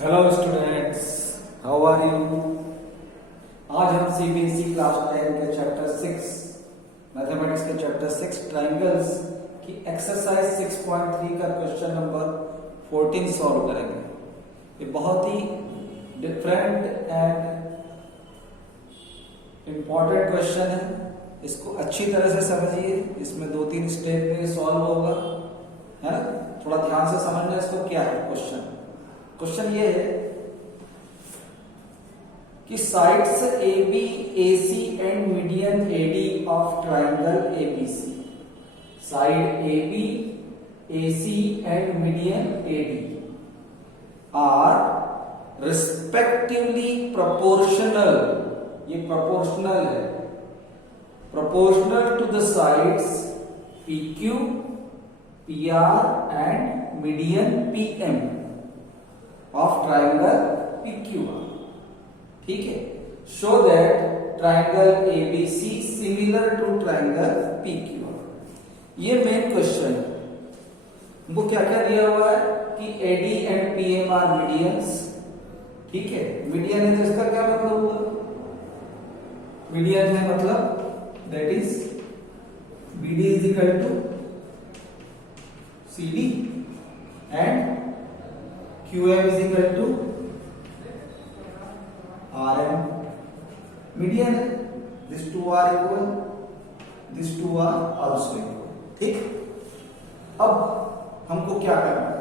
Hello students, how are you. आज हम CBSE class 10 के चैप्टर 6 मैथमेटिक्स के चैप्टर 6 ट्राइंगल्स की एक्सरसाइज 6.3 का क्वेश्चन नंबर 14 सॉल्व करेंगे। ये बहुत ही डिफरेंट एंड इम्पॉर्टेंट क्वेश्चन है। इसको अच्छी तरह से समझिए। इसमें 2-3 स्टेप में सॉल्व होगा, है ना। थोड़ा ध्यान से समझना इसको। क्या है क्वेश्चन ये है कि sides A B A C and median A D of triangle A B C. Side A B A C and median A D are respectively proportional. ये प्रोपोर्शनल है, proportional to the sides P Q P R and median P M of triangle P Q R. ठीक है। Show that triangle A B C similar to triangle P Q R. ये main question है। हमको क्या क्या दिया हुआ है कि A D and P M are medians. ठीक है। मीडियन है तो इसका क्या मतलब हुआ। मीडियन है मतलब that is B D is equal to C D and QM is equal to RM। Median है। These two are equal, these two are also equal। ठीक। अब हमको क्या करना है,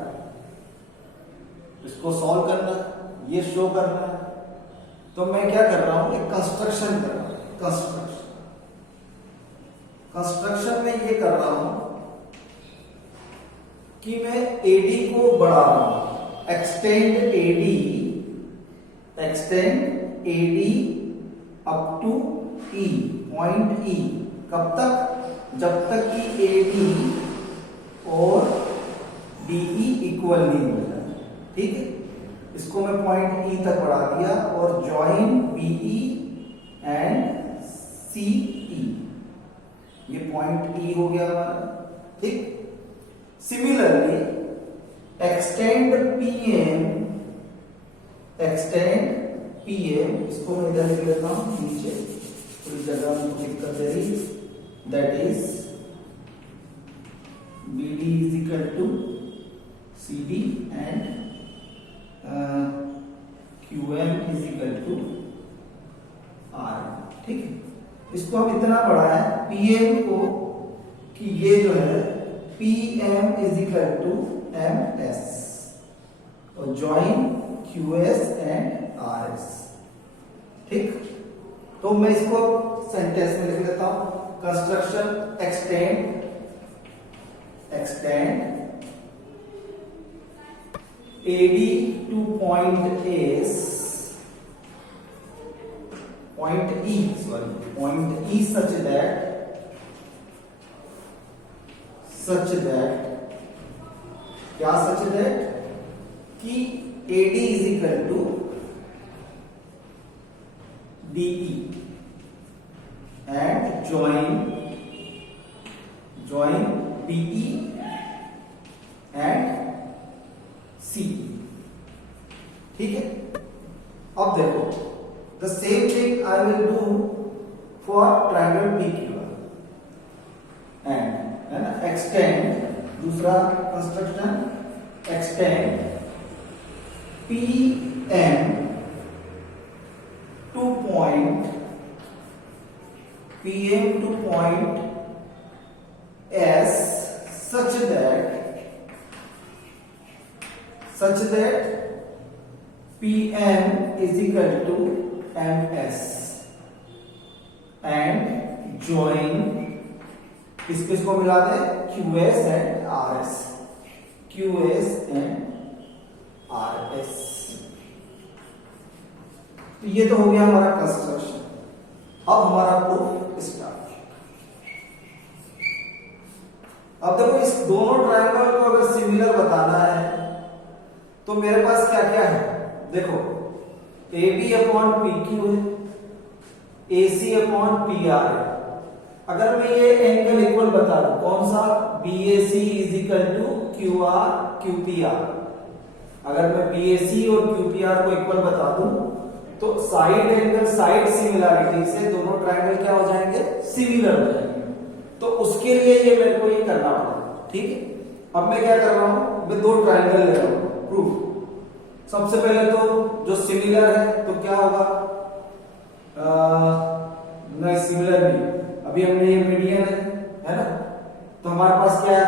इसको सॉल्व करना है, ये शो करना है। तो मैं क्या कर रहा हूं, एक कंस्ट्रक्शन कर रहा हूं। कंस्ट्रक्शन में ये कर रहा हूं कि मैं AD को बढ़ा रहा हूं। Extend AD up to E, point E। कब तक, जब तक कि AD और DE इक्वल नहीं हो जाए। ठीक है। इसको मैं पॉइंट E तक बढ़ा दिया और ज्वाइन BE एंड CE। ये पॉइंट E हो गया हमारा। ठीक। सिमिलरली एक्सटेंड PM, इसको मैं इधर लिख लेता हूं नीचे, पूरी जगह में दिक्कत दे रही। That is BD is equal to CD and QM is equal to R। ठीक है। इसको हम इतना बढ़ाया PM को कि ये जो है PM is equal to MS और ज्वाइन QS एंड RS। ठीक। तो मैं इसको सेंटेंस में लिख लेता हूं। Construction extend AD to point E such that क्या सच दैट कि AD is equal to DE and join BE and C। ठीक है। अब देखो the same thing I will do for triangle PQR and, है ना, एक्सटेंड। दूसरा construction extend PM to point S such that PM is equal to MS and join किसको मिला दे QS and RS। तो ये तो हो गया हमारा कंस्ट्रक्शन। अब हमारा प्रूफ स्टार्ट। अब देखो इस दोनों ट्रायंगल को अगर सिमिलर बताना है तो मेरे पास क्या क्या है। देखो AB अपॉन PQ है, AC अपॉन PR है। अगर मैं ये एंगल इक्वल बता दूं, कौन सा, BAC is equal to QR QPR। अगर मैं पीएसी और क्यूपीआर को इक्वल बता दूं तो साइड एंगल साइड सिमिलरिटी से दोनों ट्रायंगल क्या हो जाएंगे, सिमिलर हो जाएंगे। तो उसके लिए ये मेरे को ये करना पड़ेगा, ठीक है। अब मैं क्या कर रहा हूं, मैं दो ट्रायंगल ले रहा हूं प्रूफ। सबसे पहले तो जो सिमिलर है तो क्या होगा, नहीं सिमिलर नहीं, अभी हमने ये मीडियन है ना, तो हमारे पास क्या है,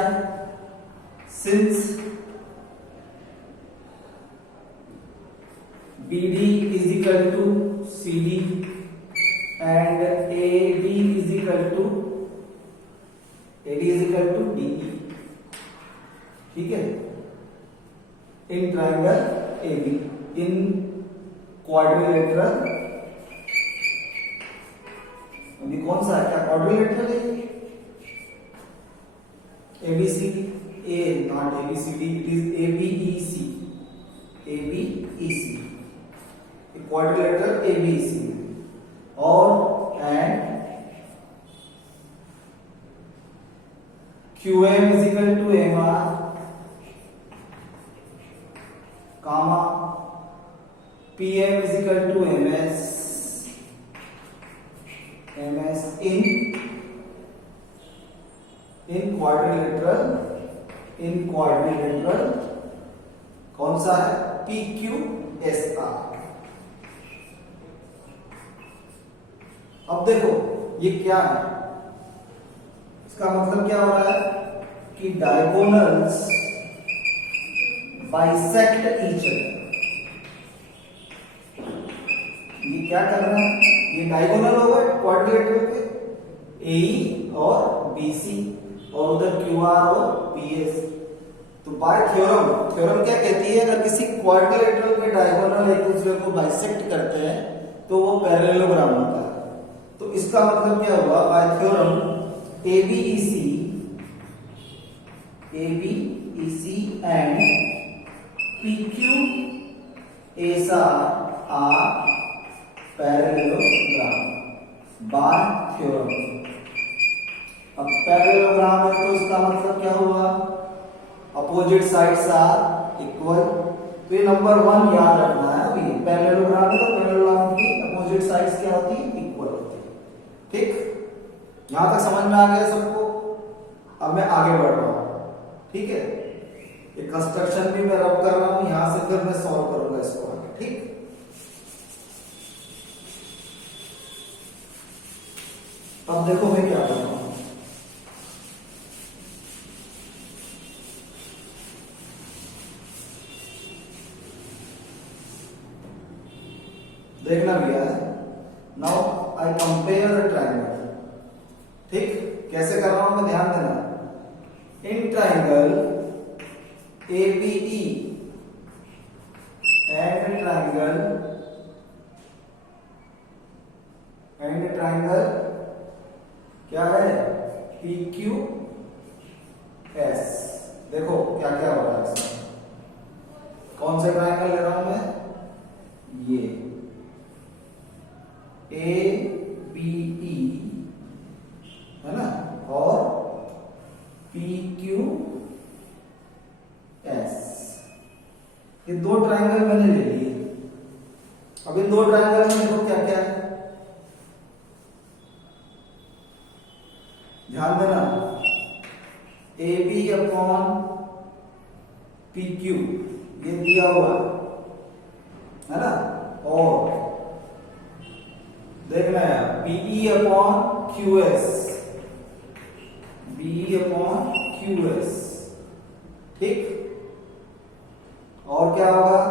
since BD is equal to CD and AD is equal to DE, ठीक है, in triangle AB in quadrilateral, अभी कौन सा है, क्या क्वाड्रिलेटरल है, ABCD, A not ABCD, it is ABEC, ABEC, quadrilateral ABC और and QM is equal to MR comma PM is equal to MS in quadrilateral कौन सा है, PQSR। अब देखो ये क्या है, इसका मतलब क्या हो रहा है कि डायगोनल्स बाइसेक्ट ईच अदर। ये क्या कर रहा है, ये डायगोनल होगा क्वाड्रिलेटरल के, AE और BC और उधर QR और PS। तो बाय थ्योरम क्या कहती है, अगर किसी क्वाड्रिलेटरल के डायगोनल एक दूसरे को बाइसेक्ट करते हैं तो वो पैरेललोग्राम होता है। तो इसका मतलब क्या हुआ, by theorem ABEC and PQSR are parallelogram by theorem. अब पैरेललोग्राम है तो इसका मतलब क्या हुआ, अपोजिट साइड्स आर इक्वल। तो ये नंबर 1 याद रखना है, अभी पैरेललोग्राम है तो पैरेललोग्राम की अपोजिट साइड्स क्या होती है, इक्वल होती है, ठीक। यहां तक समझ में आ गया सबको। अब मैं आगे बढ़ रहा हूं, ठीक है, ये कंस्ट्रक्शन भी मैं रब कर रहा हूं, यहां से फिर मैं सॉल्व करूंगा इसको आगे, ठीक। अब देखो मैं क्या कर रहा हूं, देखना भैया है। Now I compare the triangle, ठीक, कैसे कर रहा हूं मैं, ध्यान देना। In triangle ABE and triangle क्या है, PQS। देखो क्या क्या हो रहा है इसमें, कौन से ट्रायंगल ले रहा हूं मैं, ये ABE है ना और PQS, ये दो ट्रायंगल मैंने ले लिए। अब इन दो ट्रायंगल में देखो क्या क्या है, ध्यान देना, AB अपॉन PQ ये दिया हुआ है ना, और देखना है BE अपॉन QS, ठीक। और क्या होगा,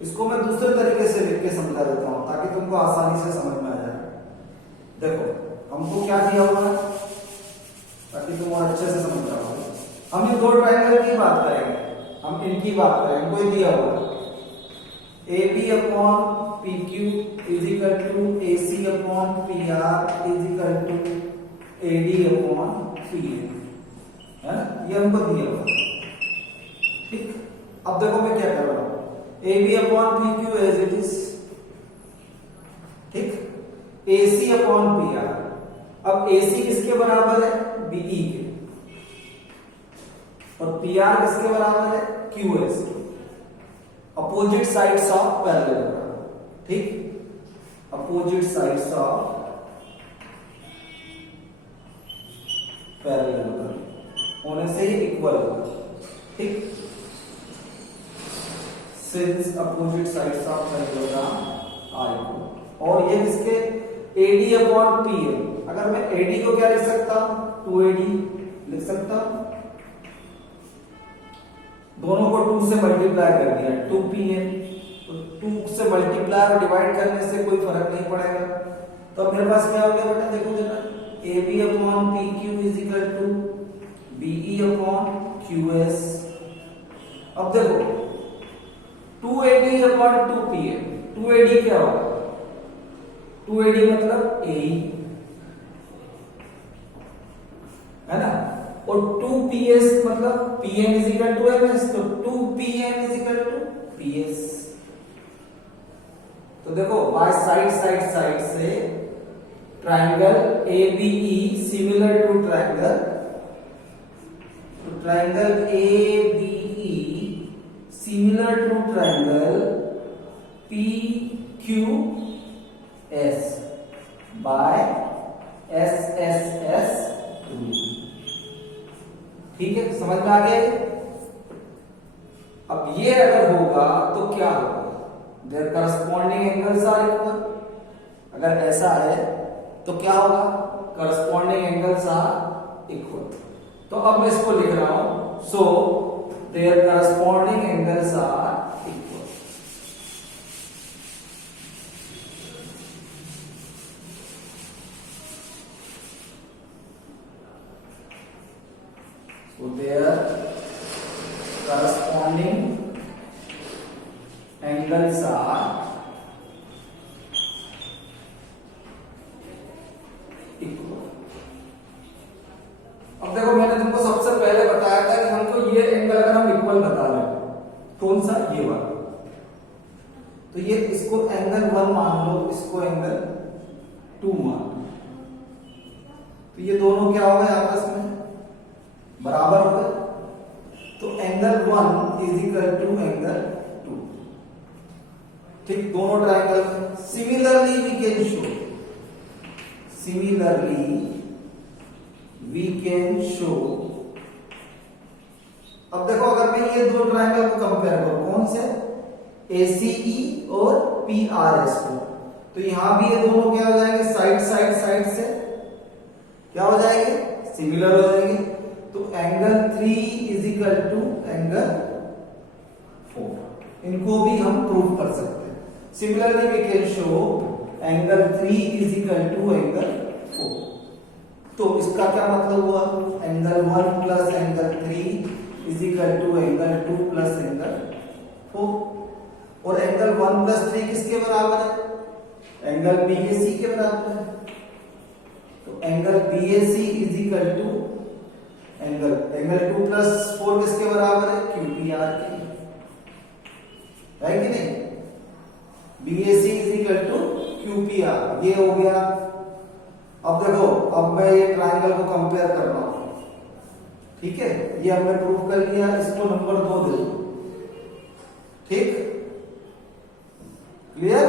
इसको मैं दूसरे तरीके से लिख के समझा देता हूं ताकि तुमको आसानी से समझ में आ जाए। देखो हमको क्या दिया हुआ है ताकि तुम और अच्छे से समझ पाओ। हम इन दो ट्रायंगल की बात करेंगे, हम इनकी बात करेंगे, हमको दिया हुआ AB upon PQ is equal to AC upon PR is equal to AD upon PM, है ना, ये हमको दिया हुआ, ठीक। अब देखो मैं क्या कर रहा हूं, AB upon PQ as it is, ठीक, AC अपॉन PR। अब AC किसके बराबर है, BE के, और पी आर किसके बराबर है, क्यू एस के, अपोजिट साइड्स ऑफ पैरेललोग्राम, ठीक, अपोजिट साइड्स ऑफ पैरेललोग्राम होने से ही इक्वल होगा, ठीक, since opposite sides of parallelogram are equal, और ये किसके AD अपॉन PM, अगर मैं AD को क्या लिख सकता हूं, 2AD लिख सकता हूं, दोनों को 2 से मल्टीप्लाई कर दिया 2PM, तो 2 से मल्टीप्लाई और डिवाइड करने से कोई फर्क नहीं पड़ेगा, तो अब मेरे पास क्या हो गया बेटा, देखो जरा, AB upon PQ is equal to BE upon QS। अब देखो 2AD अपॉन 2PM, 2AD क्या होगा, 2AD मतलब AE है ना, और 2PS मतलब PM is equal to MS, तो 2PM is equal to PS। तो देखो बाय साइड से triangle ABE similar to triangle, तो triangle ABE similar to triangle PQS by SSS rule, ठीक है, समझ में आ गया। अब ये अगर होगा तो क्या होगा, there corresponding angles are equal, अगर ऐसा है तो क्या होगा, करस्पॉन्डिंग एंगल्स आर इक्वल, तो अब मैं इसको लिख रहा हूं, so there corresponding angles are equal, so their corresponding angles are equal। अब देखो मैंने तुमको सबसे पहले बताया था कि हमको ये एंगल अगर हम इक्वल बता रहे, कौन सा, ये वाला, तो ये इसको एंगल 1 मान लो, इसको एंगल 2 मान लो, तो ये दोनों क्या हो गए, आपस में बराबर हो गए, तो angle 1 is equal to angle 2, ठीक, दोनों triangle. Similarly we can show, similarly we can show, अब देखो अगर मैं ये दो ट्राइंगल को कंपेयर करूं, कौन से, ACE और PRS को, तो यहां भी ये दोनों क्या हो जाएंगे, साइड से क्या हो जाएंगे, सिमिलर हो जाएंगे, तो angle 3 is equal to angle 4, इनको भी हम प्रूव कर सकते हैं। Similarly we can show angle 3 is equal to angle 4, तो इसका क्या मतलब हुआ, angle 1 plus angle 3 is equal to angle 2 plus angle 4, और एंगल 1 प्लस 3 किसके बराबर है, एंगल BAC के बराबर है, तो angle BAC is equal to angle 2 plus 4 किसके बराबर है, QPR के, है कि नहीं, BAC is equal to QPR, ये हो गया। अब देखो, अब मैं ये ट्राइंगल को कंपेयर कर रहा हूं, ठीक है, ये हमने प्रूव कर लिया, इसको नंबर 2 दे दो, ठीक, क्लियर।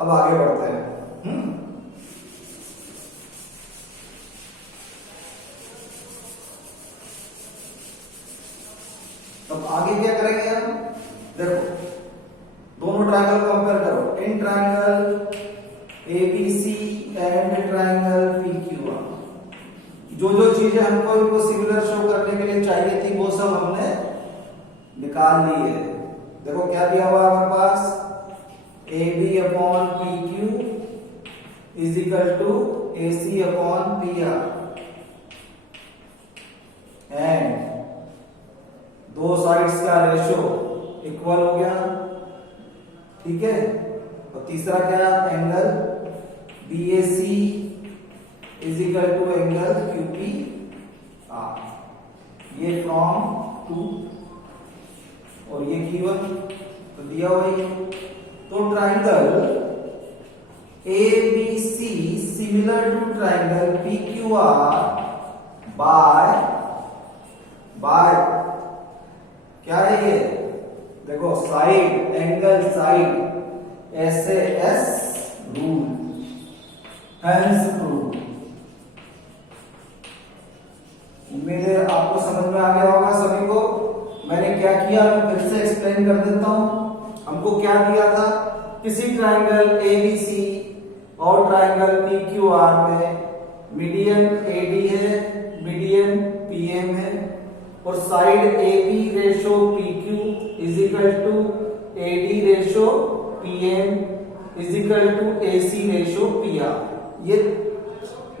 अब आगे बढ़ते हैं, अब आगे क्या करेंगे हम, देखो दोनों ट्राइंगल को कंपेयर करो, in triangle ABC and triangle PQR, जो चीजें हमको इनको सिमिलर शो करने के लिए चाहिए थी वो सब हमने निकाल ली है। देखो क्या दिया हुआ हमारे पास, AB upon PQ is equal to AC upon PR, and दो साइड्स का रेशो इक्वल हो गया, ठीक है, और तीसरा क्या, angle BAC is equal to angle QPR, ये फ्रॉम 2 और ये Q1, तो दिया हुआ है, तो triangle ABC similar to triangle PQR by by क्या है ये, देखो side, angle side, SAS rule, hence rule. उम्मीद है आपको समझ में आ गया होगा सभी को। मैंने क्या किया फिर से एक्सप्लेन कर देता हूं। हमको क्या दिया था, किसी ट्राइंगल ABC और ट्राइंगल PQR में मीडियन AD है, मीडियन PM है और side AB ratio PQ is equal to AD ratio PM is equal to AC ratio PR, ये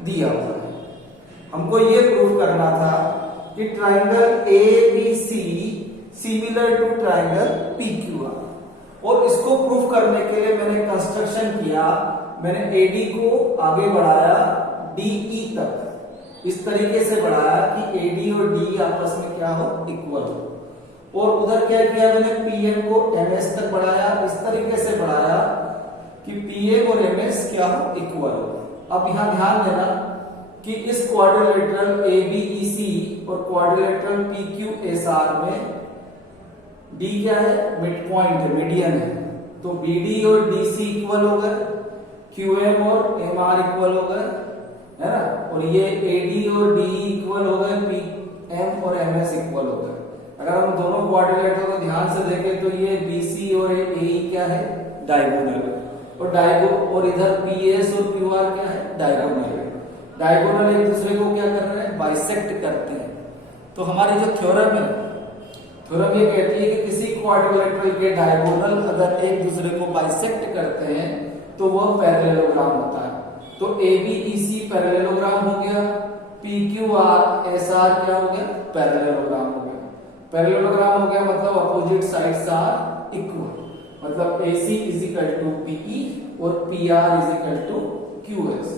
दिया हुआ है। हमको ये प्रूव करना था कि triangle ABC similar to triangle PQR, और इसको प्रूव करने के लिए मैंने कंस्ट्रक्शन किया। मैंने AD को आगे बढ़ाया DE तक, इस तरीके से बढ़ाया कि AD और DE आपस में क्या हो, इक्वल हो। और उधर क्या किया मैंने, PM को MS तक बढ़ाया, इस तरीके से बढ़ाया कि PM और MS क्या हो, इक्वल हो। अब यहां ध्यान देना कि इस क्वाड्रिलेटरल ABEC और क्वाड्रिलेटरल PQSR में D क्या है, मिड पॉइंट है, मीडियन है, तो BD और DC इक्वल हो गए, QM और MR इक्वल हो गए, है ना, और ये AD और DE इक्वल हो गए, PM और MS इक्वल हो गए। अगर हम दोनों क्वाड्रिलेटरल को ध्यान से देखें तो ये BC और AE क्या है, डायगोनल, और इधर PS और QR क्या है, डायगोनल है। डायगोनल एक दूसरे को क्या कर रहे हैं, बाइसेक्ट करते हैं। तो हमारी जो थ्योरम है, थ्योरम ये कहती है कि किसी क्वाड्रिलेटरल के डायगोनल अगर एक दूसरे को बाइसेक्ट करते हैं तो वह पैरेललोग्राम होता है। तो ABEC पैरेललोग्राम हो गया, PQRSR क्या हो गया, पैरेललोग्राम हो गया। पैरेललोग्राम हो गया मतलब अपोजिट साइड्स आर इक्वल, मतलब AC is equal to PE और PR is equal to QS।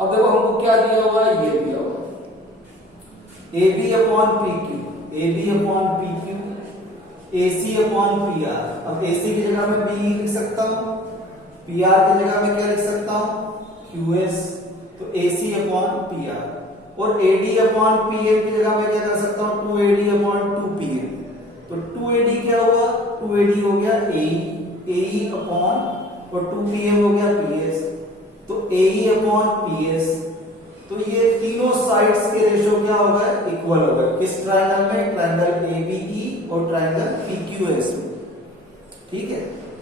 अब देखो हमको क्या दिया हुआ है, ये दिया हुआ है AB upon PQ, AB upon PQ, AC upon PR। अब AC की जगह में PE लिख सकता हूं, PR की जगह में क्या लिख सकता हूं, QS, तो AC अपॉन PR। और AD अपॉन PM की जगह में क्या कर सकता हूं, 2AD अपॉन 2PM। तो 2AD क्या हुआ, 2AD हो गया AE अपॉन, और 2PM हो गया PS, तो AE अपॉन PS। तो ये तीनों साइड्स के रेशो क्या हो गए, इक्वल हो गए। किस ट्रायंगल में, ट्रायंगल ABE और ट्रायंगल PQS में, ठीक है।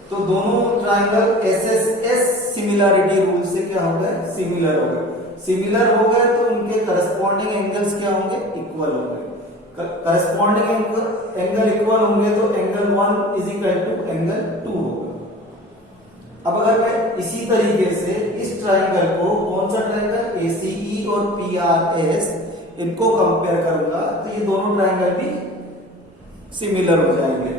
तो दोनों ट्रायंगल SSS सिमिलरिटी रूल से क्या हो गए, सिमिलर हो गए। सिमिलर हो गए तो उनके करस्पॉन्डिंग एंगल्स क्या होंगे, इक्वल होंगे। करस्पॉन्डिंग एंगल इक्वल होंगे तो angle 1 is equal to angle 2 होगा। अब अगर मैं इसी तरीके से इस ट्रायंगल को, कौन सा ट्रायंगल, ACE और PRS, इनको कंपेयर करूंगा तो ये दोनों ट्रायंगल भी सिमिलर हो जाएंगे।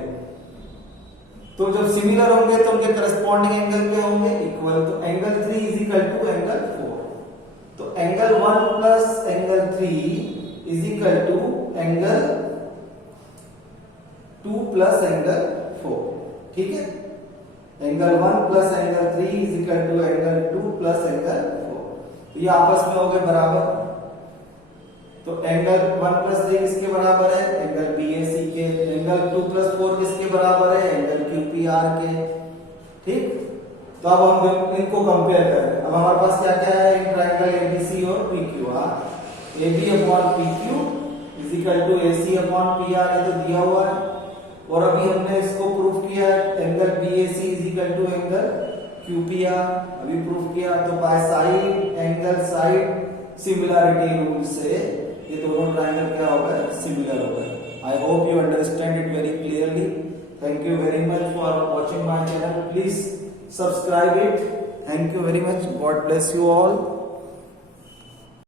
तो जब सिमिलर होंगे तो उनके करस्पॉन्डिंग एंगल क्या होंगे, इक्वल। तो angle 3 is equal to angle 4। तो angle 1 plus angle 3 is equal to angle 2 plus angle 4, ठीक है। Angle 1 plus angle 3 is equal to angle 2 plus angle 4। तो ये आपस में हो गए बराबर। तो एंगल 1 प्लस 3 किसके बराबर है, एंगल BAC के। एंगल 2 प्लस 4 किसके बराबर है, एंगल QPR के, ठीक। तो अब हम इनको कंपेयर करें। अब हमारे पास क्या क्या है, एक ट्रायंगल ABC और PQR, AB upon PQ is equal to AC upon PR, ये तो दिया हुआ है। और अभी हमने इसको प्रूफ किया, angle BAC is equal to angle QPR, अभी प्रूफ किया। तो by side, angle side similarity rule से ये दोनों ट्रायंगल क्या हो गए, सिमिलर हो गए। I hope you understand it very clearly. Thank you very much for watching my channel, please subscribe it. Thank you very much, God bless you all.